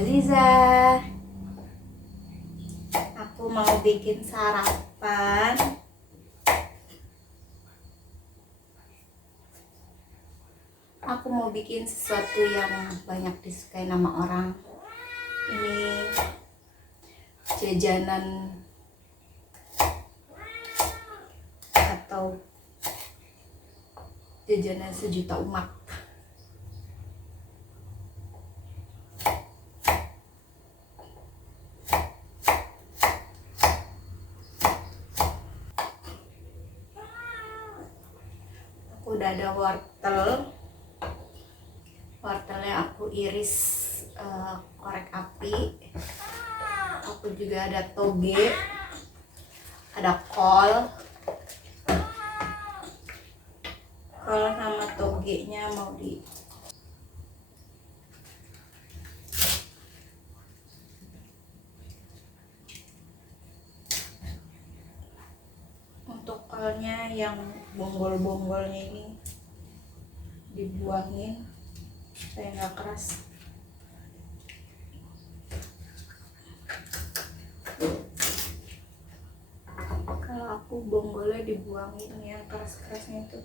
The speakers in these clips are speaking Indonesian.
Aziza. Aku mau bikin sarapan. Aku mau bikin sesuatu yang banyak disukai nama orang. Ini jajanan atau jajanan sejuta umat. Aku udah ada wortelnya aku iris korek api. Aku juga ada toge, ada kol sama togenya mau di untuk kolnya yang bonggol-bonggolnya ini dibuangin supaya nggak keras. Kalau aku bonggolnya dibuangin, yang keras-kerasnya itu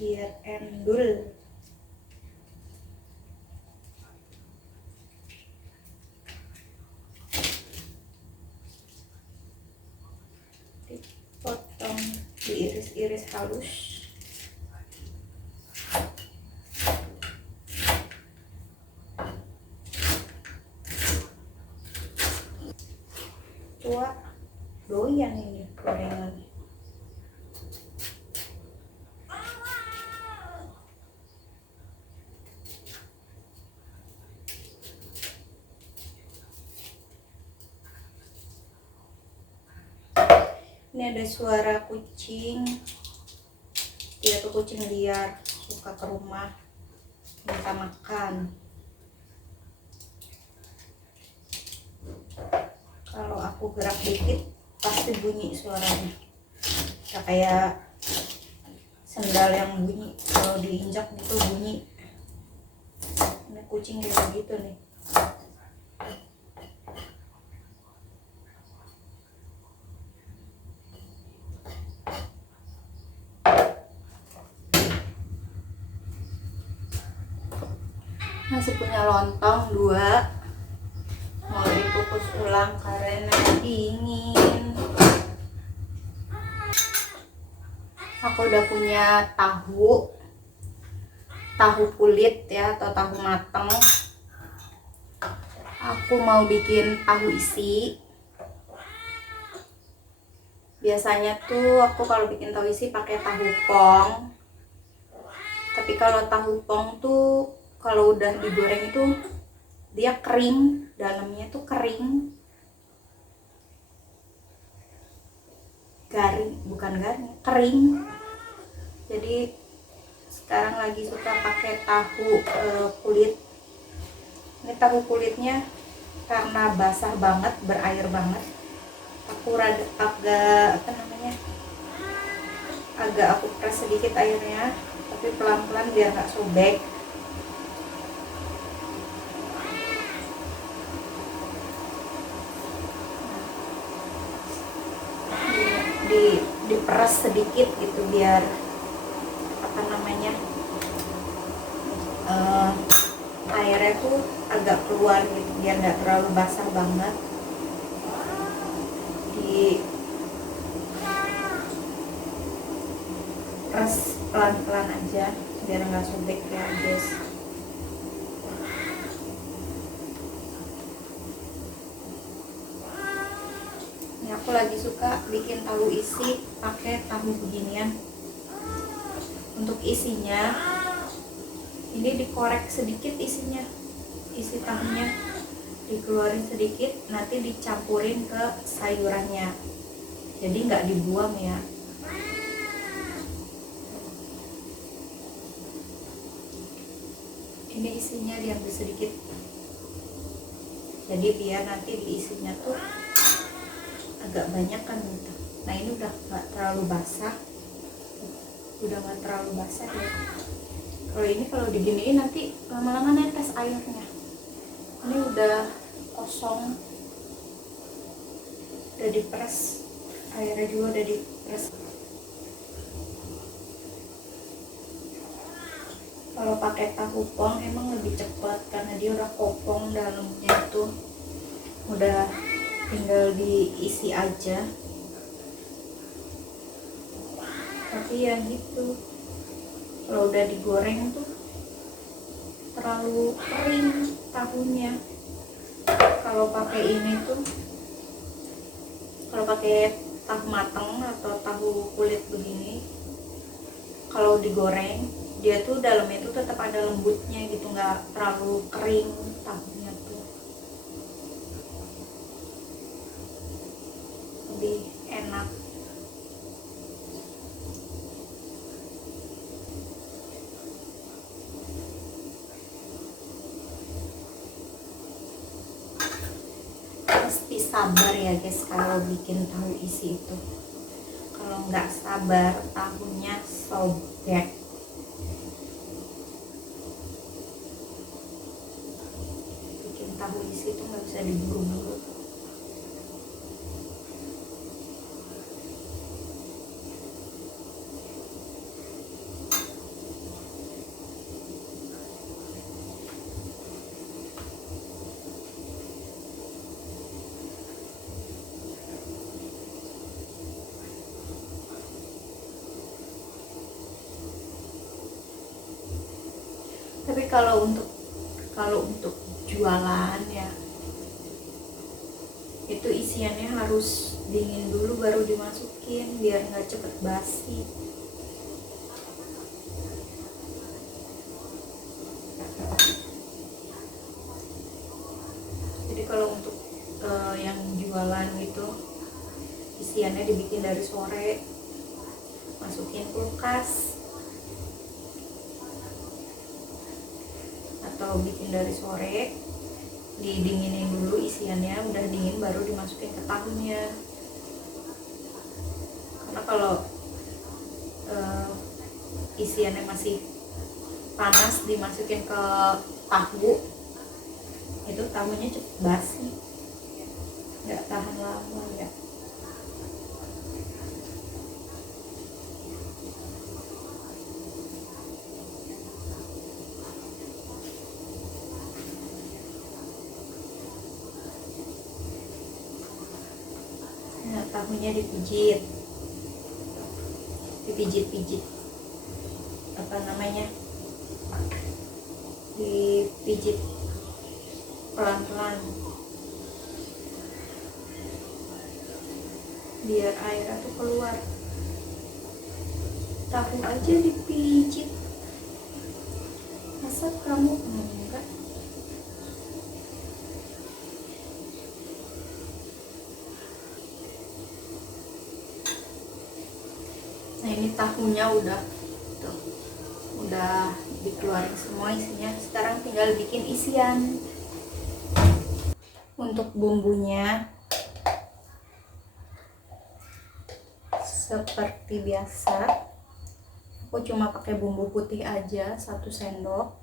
biar endul. Dipotong, diiris-iris halus. Tua doyan ini gorengan. Ini ada suara kucing. Dia tuh kucing liar, suka ke rumah minta makan. Kalau aku gerak dikit pasti bunyi suaranya. Ya, kayak sendal yang bunyi kalau diinjak gitu bunyi. Ini kucing kayak begitu nih. Masih punya lontong 2, mau dikukus ulang karena dingin. Aku udah punya tahu kulit ya, atau tahu mateng. Aku mau bikin tahu isi. Biasanya tuh aku kalau bikin tahu isi pakai tahu pong. Tapi kalau tahu pong tuh kalau udah digoreng itu dia kering, dalamnya tuh kering, bukan garing, kering. Jadi sekarang lagi suka pakai tahu kulit. Ini tahu kulitnya karena basah banget, berair banget, aku agak aku press sedikit airnya, tapi pelan-pelan biar nggak sobek. Diperas sedikit gitu biar airnya tuh agak keluar gitu, biar nggak terlalu basah banget. Diperas pelan-pelan aja biar nggak sobek ya guys. Aku lagi suka bikin tahu isi pakai tahu beginian. Untuk isinya ini dikorek sedikit, isi tahunya dikeluarin sedikit, nanti dicampurin ke sayurannya, jadi nggak dibuang ya. Ini isinya diambil sedikit, jadi biar nanti di isinya tuh agak banyak kan gitu. Nah ini udah nggak terlalu basah, ya. Kalau ini kalau diginiin nanti lama-lama netes airnya. Ini udah kosong, udah diperes, airnya juga udah diperes. Kalau pakai tahu pong emang lebih cepat karena dia udah kopong, dalamnya tuh udah tinggal diisi aja. Tapi ya gitu, kalau udah digoreng tuh terlalu kering tahunya. Kalau pakai ini tuh, kalau pakai tahu mateng atau tahu kulit begini, kalau digoreng dia tuh dalamnya tuh tetap ada lembutnya gitu, nggak terlalu kering tahunya tuh, lebih enak. Pasti sabar ya guys kalau bikin tahu isi itu, kalau nggak sabar tahunya sobek. Bikin tahu isi itu nggak bisa diburu-buru. Tapi kalau untuk jualan ya, itu isiannya harus dingin dulu baru dimasukin biar nggak cepet basi. Jadi kalau untuk yang jualan gitu, isiannya dibikin dari sore, masukin kulkas, atau bikin dari sore, didinginin dulu isiannya, udah dingin baru dimasukin ke tahunya. Karena kalau isiannya masih panas dimasukin ke tahu, itu tahunya cepet basi, nggak tahan lama ya. Nah, tahunya dipijit, dipijit-pijit, apa namanya, dipijit pelan-pelan biar airnya tuh keluar. Tahu aja dipijit, masa kamu enggak? Nah ini tahunya udah tuh, udah dikeluarin semua isinya. Sekarang tinggal bikin isian. Untuk bumbunya seperti biasa, aku cuma pakai bumbu putih aja 1 sendok.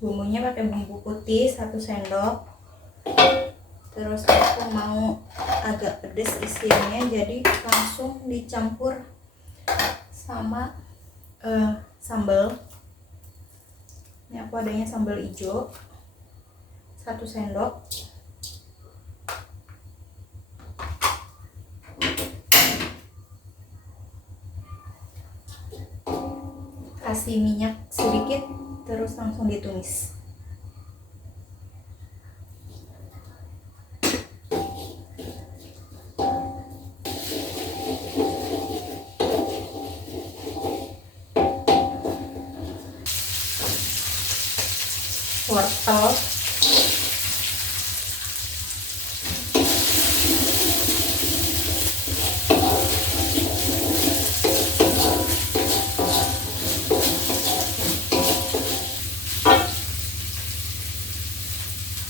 Bumbunya pakai bumbu putih 1 sendok. Terus aku mau agak pedes isiannya, jadi langsung dicampur sama sambal. Ini aku adanya sambal hijau 1 sendok. Kasih minyak sedikit, terus langsung ditumis. Wortel,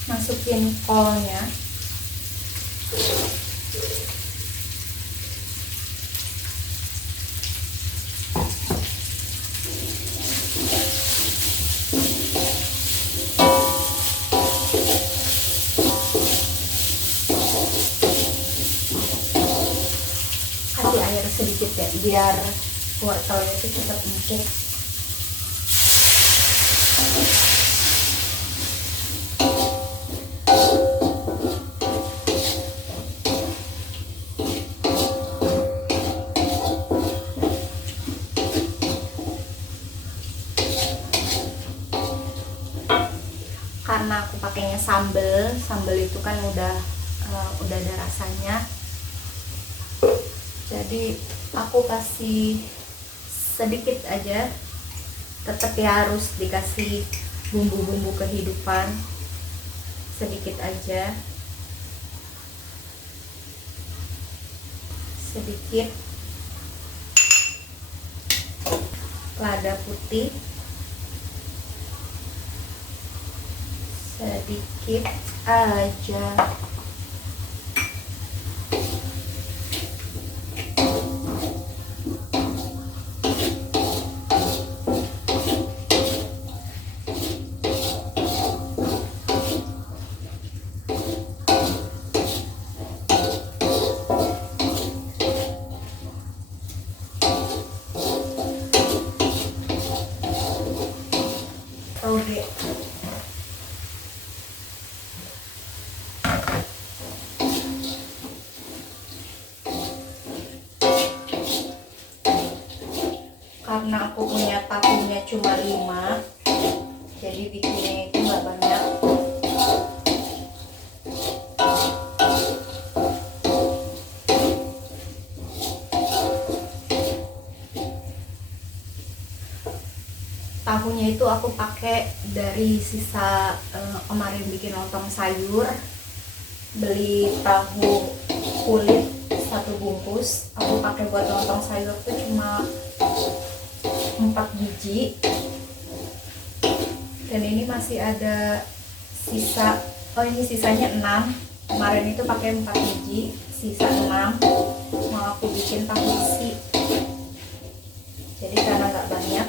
masukin kolnya, biar wortelnya itu cepat empuk. Karena aku pakainya sambal itu kan udah ada rasanya, jadi aku kasih sedikit aja. Tetap ya harus dikasih bumbu-bumbu kehidupan sedikit aja, sedikit lada putih, sedikit aja. Oke. Karena aku punya tahunya cuma 5, jadi bikinnya itu nggak banyak. Tahunya itu aku pakai dari sisa kemarin bikin lontong sayur. Beli tahu kulit 1 bungkus, aku pakai buat lontong sayur tuh cuma 4 biji. Dan ini masih ada sisa, ini sisanya 6. Kemarin itu pakai 4 biji, sisa 6. Mau aku bikin tahu isi. Jadi karena nggak banyak,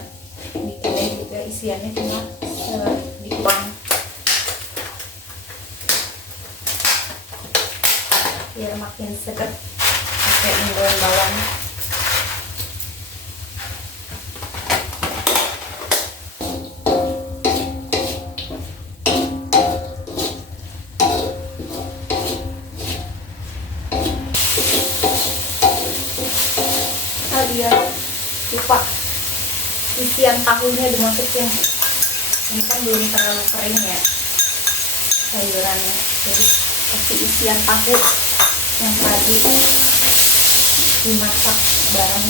bikinnya juga isiannya cuma sedikit, biar makin sedap pakai daun bawang. Dia lupa isian tahunya dimasukin. Ini kan belum terlalu kering ya sayurannya, jadi kasih isian tahu yang tadi dimasak bareng.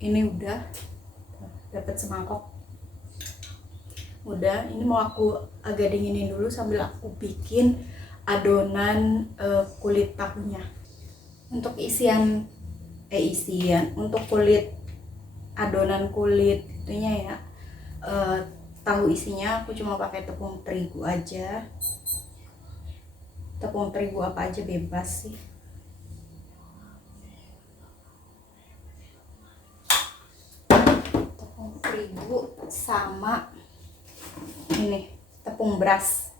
Ini udah dapat semangkok. Udah, ini mau aku agak dinginin dulu sambil aku bikin adonan kulit tahunya. Untuk untuk kulit adonan kulit itunya ya, tahu isinya aku cuma pakai tepung terigu aja. Tepung terigu apa aja bebas sih. Tepung terigu sama ini tepung beras.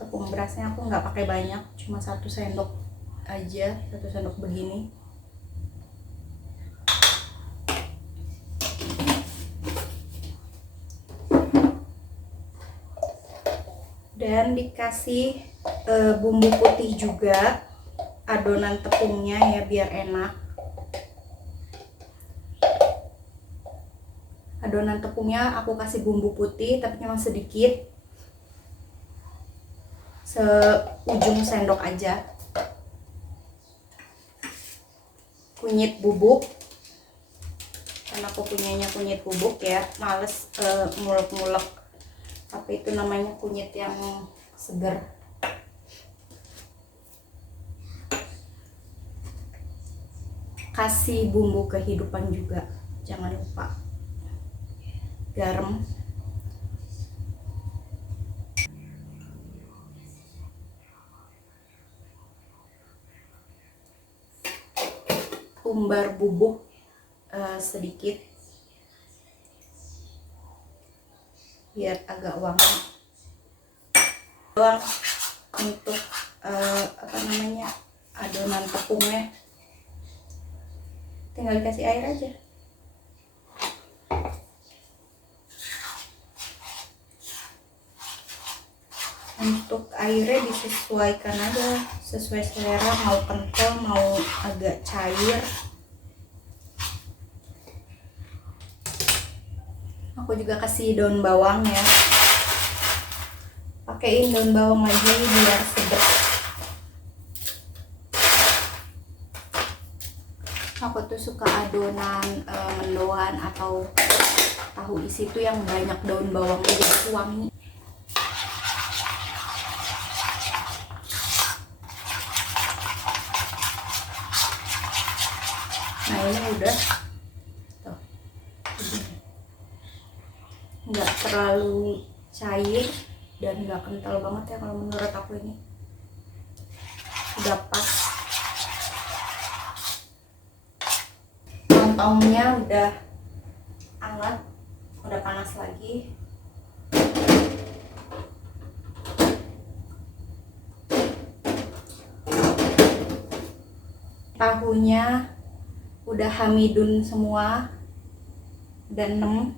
Tepung berasnya aku nggak pakai banyak, cuma 1 sendok aja, 1 sendok begini. Dan dikasih bumbu putih juga, adonan tepungnya ya biar enak. Adonan tepungnya aku kasih bumbu putih tapi memang sedikit, seujung sendok aja. Kunyit bubuk, karena aku punyanya kunyit bubuk ya, males ngulek-ngulek, tapi itu namanya kunyit yang segar. Kasih bumbu kehidupan juga, jangan lupa. Garam, umbar bubuk sedikit, biar agak wangi doang untuk adonan tepungnya. Tinggal dikasih air aja. Untuk airnya disesuaikan aja sesuai selera, mau kental mau agak cair. Aku juga kasih daun bawang ya, pakein daun bawang lagi biar sedap. Aku tuh suka adonan mendoan atau tahu isi tuh yang banyak daun bawangnya, jadi wangi. Nah ini udah tuh, nggak terlalu cair dan nggak kental banget ya, kalau menurut aku ini udah pas. Lontongnya udah hangat, udah panas lagi. Tahunya udah hamidun semua dan 6.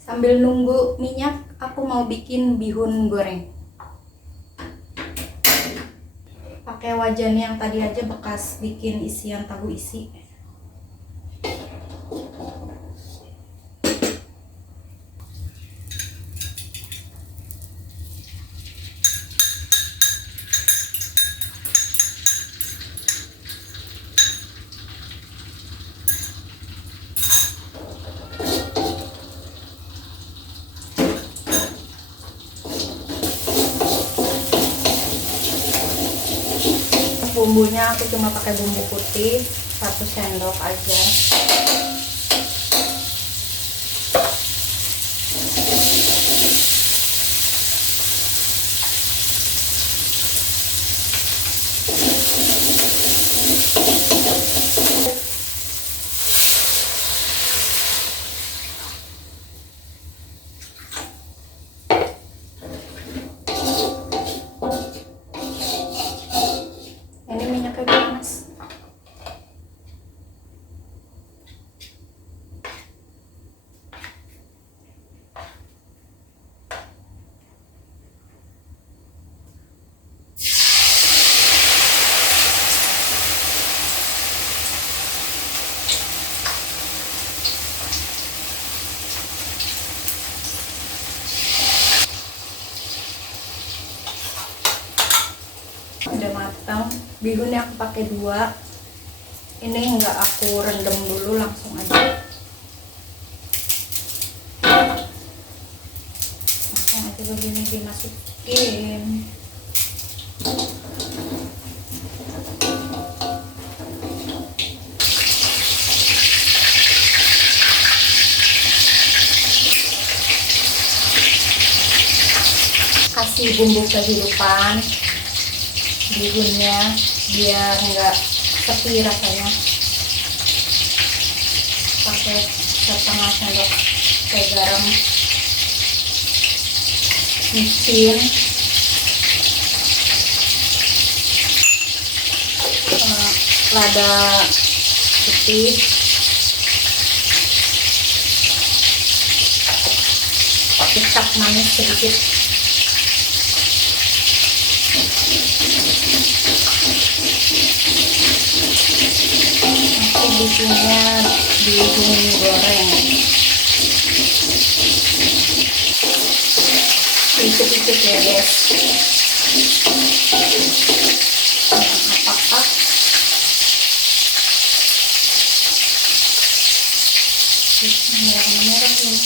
Sambil nunggu minyak, aku mau bikin bihun goreng. Pakai wajan yang tadi aja bekas bikin isian tahu isi. Bumbunya aku cuma pakai bumbu putih 1 sendok aja. Ini minyaknya udah panas. Udah matang. Bihunnya aku pakai 2. Ini enggak aku rendam dulu, langsung aja. Langsung aja begini dimasukin. Kasih bumbu kehidupan bihunnya biar enggak sepi rasanya. Pakai 1/2 sendok kayak garam, mixin, lada putih, kecap manis sedikit. Aku bikinnya bihun goreng. Ikut-ikut ya guys. Apa-apa. Merah-merah nih.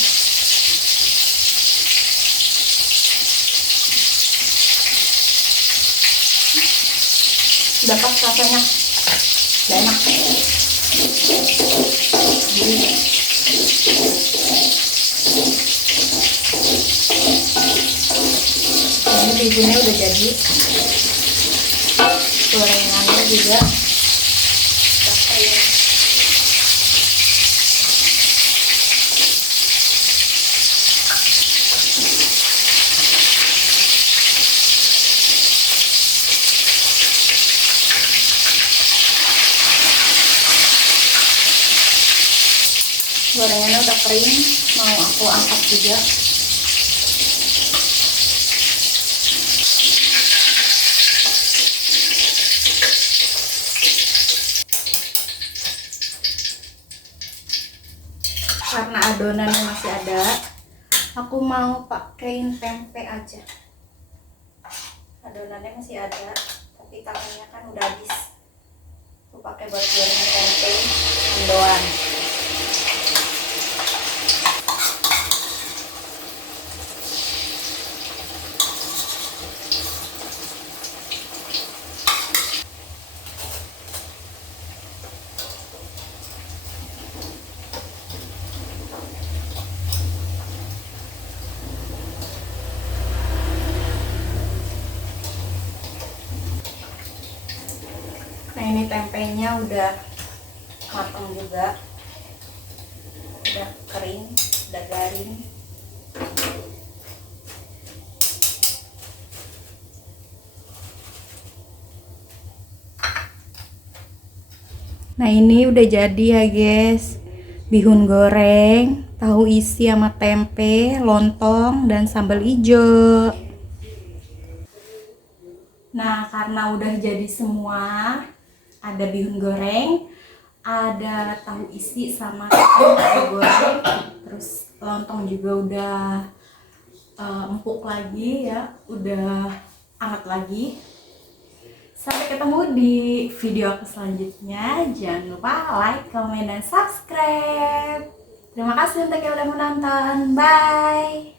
Udah pas rasanya, udah enak. Ini bihunnya udah jadi, gorengannya juga udah kayak. 1 Gorengannya udah kering, mau aku angkat juga. Karena adonannya masih ada, aku mau pakein tempe aja. Adonannya masih ada, tapi tangannya kan udah habis. Aku pakai buat goreng tempe mendoan. Nah ini tempenya udah matang juga, udah kering, udah garing. Nah ini udah jadi ya guys, bihun goreng, tahu isi sama tempe, lontong, dan sambal hijau. Nah karena udah jadi semua, ada bihun goreng, ada tahu isi sama tempe goreng, terus lontong juga udah empuk lagi ya, udah hangat lagi. Sampai ketemu di video aku selanjutnya. Jangan lupa like, comment, dan subscribe. Terima kasih untuk yang udah menonton. Bye.